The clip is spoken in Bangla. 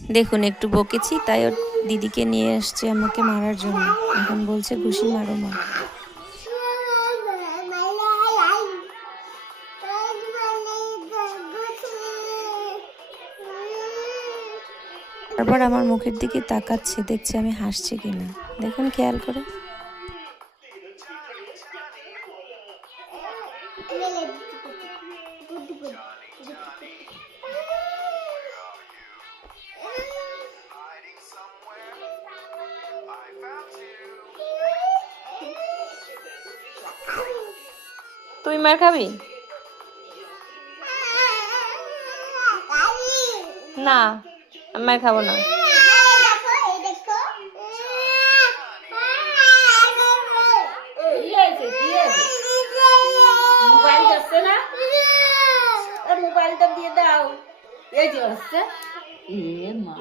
দেখুন একটু বকেছি, তাই ওর দিদিকে নিয়ে এসছে আমাকে মারার জন্য। এখন বলছে ঘুষি মারো মা। তারপর আমার মুখের দিকে তাকাচ্ছে, দেখছে আমি হাসছি কিনা। দেখুন খেয়াল করে। তুই মার খাবি না? আমি মার খাবো না। মোবাইলটা দিয়ে দাও। এই যে হচ্ছে এ মা